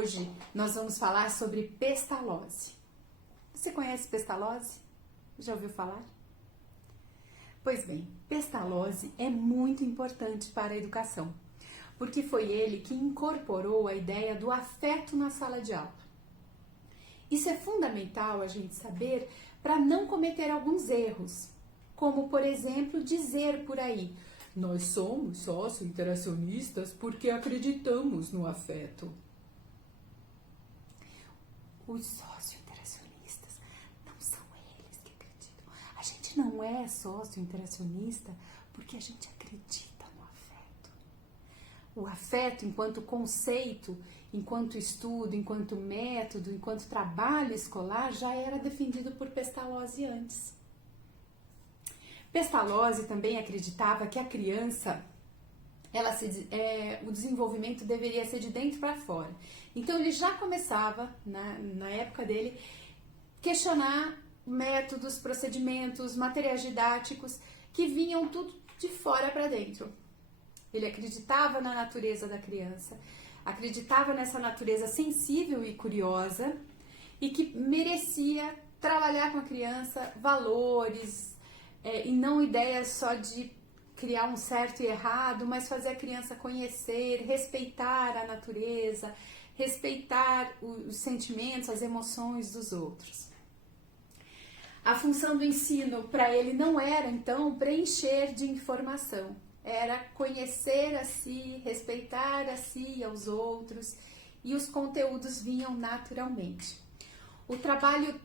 Hoje nós vamos falar sobre Pestalozzi. Você conhece Pestalozzi? Já ouviu falar? Pois bem, Pestalozzi é muito importante para a educação, porque foi ele que incorporou a ideia do afeto na sala de aula. Isso é fundamental a gente saber para não cometer alguns erros, como, por exemplo, dizer por aí: nós somos socio-interacionistas porque acreditamos no afeto. Os socio-interacionistas não são eles que acreditam. A gente não é socio-interacionista porque a gente acredita no afeto. O afeto, enquanto conceito, enquanto estudo, enquanto método, enquanto trabalho escolar, já era defendido por Pestalozzi antes. Pestalozzi também acreditava que a criança, o desenvolvimento deveria ser de dentro para fora. Então ele já começava, na época dele, questionar métodos, procedimentos, materiais didáticos que vinham tudo de fora para dentro. Ele acreditava na natureza da criança, acreditava nessa natureza sensível e curiosa e que merecia trabalhar com a criança valores, e não ideias só de criar um certo e errado, mas fazer a criança conhecer, respeitar a natureza, respeitar os sentimentos, as emoções dos outros. A função do ensino para ele não era, então, preencher de informação, era conhecer a si, respeitar a si e aos outros, e os conteúdos vinham naturalmente. O trabalho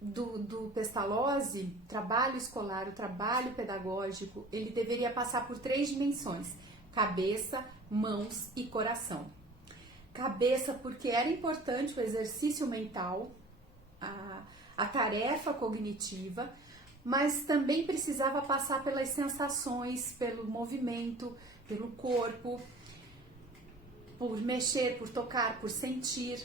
do Pestalozzi, trabalho escolar, o trabalho pedagógico, ele deveria passar por 3 dimensões: cabeça, mãos e coração. Cabeça, porque era importante o exercício mental, a tarefa cognitiva, mas também precisava passar pelas sensações, pelo movimento, pelo corpo, por mexer, por tocar, por sentir,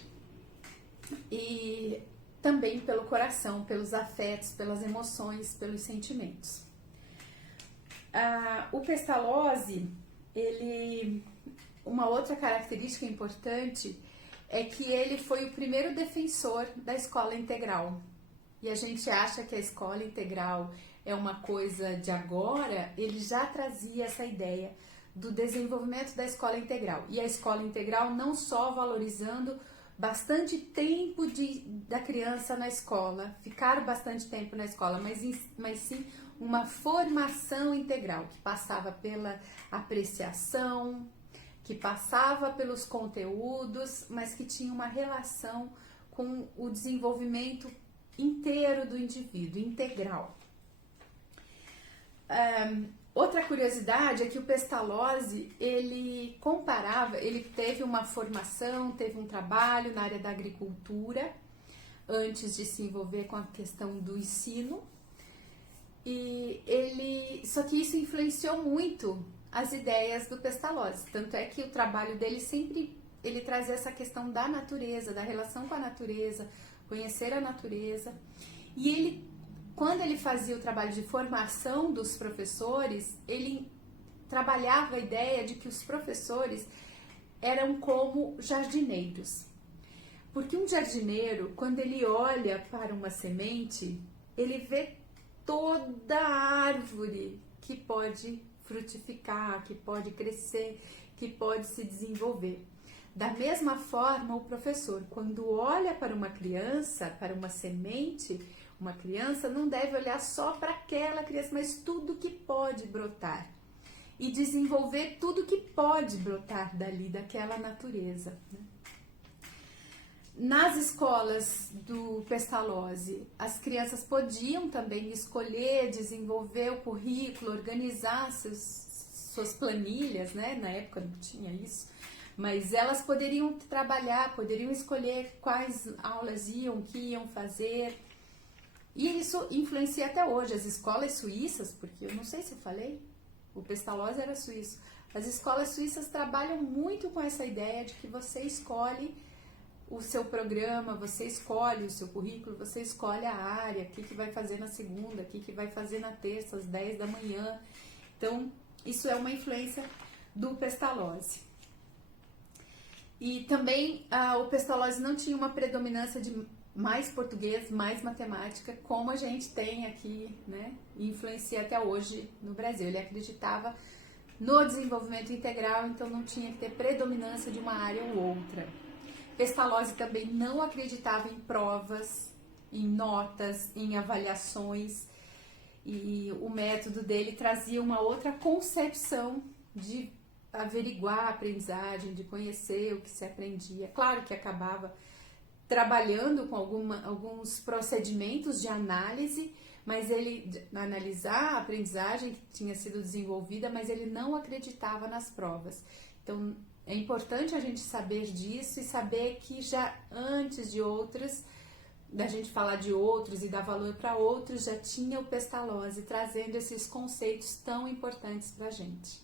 e também pelo coração, pelos afetos, pelas emoções, pelos sentimentos. O Pestalozzi, uma outra característica importante é que ele foi o primeiro defensor da escola integral. E a gente acha que a escola integral é uma coisa de agora, ele já trazia essa ideia do desenvolvimento da escola integral. E a escola integral não só valorizando bastante tempo da criança na escola, ficar bastante tempo na escola, mas sim uma formação integral, que passava pela apreciação, que passava pelos conteúdos, mas que tinha uma relação com o desenvolvimento inteiro do indivíduo, integral. Outra curiosidade é que o Pestalozzi, ele teve uma formação, teve um trabalho na área da agricultura, antes de se envolver com a questão do ensino, só que isso influenciou muito as ideias do Pestalozzi, tanto é que o trabalho dele ele trazia essa questão da natureza, da relação com a natureza, conhecer a natureza, e quando ele fazia o trabalho de formação dos professores, ele trabalhava a ideia de que os professores eram como jardineiros. Porque um jardineiro, quando ele olha para uma semente, ele vê toda a árvore que pode frutificar, que pode crescer, que pode se desenvolver. Da mesma forma, o professor, quando olha para uma criança, para uma semente, uma criança não deve olhar só para aquela criança, mas tudo que pode brotar e desenvolver tudo que pode brotar dali, daquela natureza. Nas escolas do Pestalozzi, as crianças podiam também escolher, desenvolver o currículo, organizar suas planilhas, né? Na época não tinha isso, mas elas poderiam trabalhar, poderiam escolher quais aulas o que iam fazer. E isso influencia até hoje. As escolas suíças, porque eu não sei se eu falei, o Pestalozzi era suíço. As escolas suíças trabalham muito com essa ideia de que você escolhe o seu programa, você escolhe o seu currículo, você escolhe a área, o que vai fazer na segunda, o que vai fazer na terça, às 10 da manhã. Então, isso é uma influência do Pestalozzi. E também o Pestalozzi não tinha uma predominância de mais português, mais matemática, como a gente tem aqui, né? E influencia até hoje no Brasil. Ele acreditava no desenvolvimento integral, então não tinha que ter predominância de uma área ou outra. Pestalozzi também não acreditava em provas, em notas, em avaliações, e o método dele trazia uma outra concepção de averiguar a aprendizagem, de conhecer o que se aprendia. Claro que acabava trabalhando com alguns procedimentos de análise, mas ele analisar a aprendizagem que tinha sido desenvolvida, mas ele não acreditava nas provas. Então é importante a gente saber disso e saber que já antes de outras, da gente falar de outros e dar valor para outros, já tinha o Pestalozzi trazendo esses conceitos tão importantes para a gente.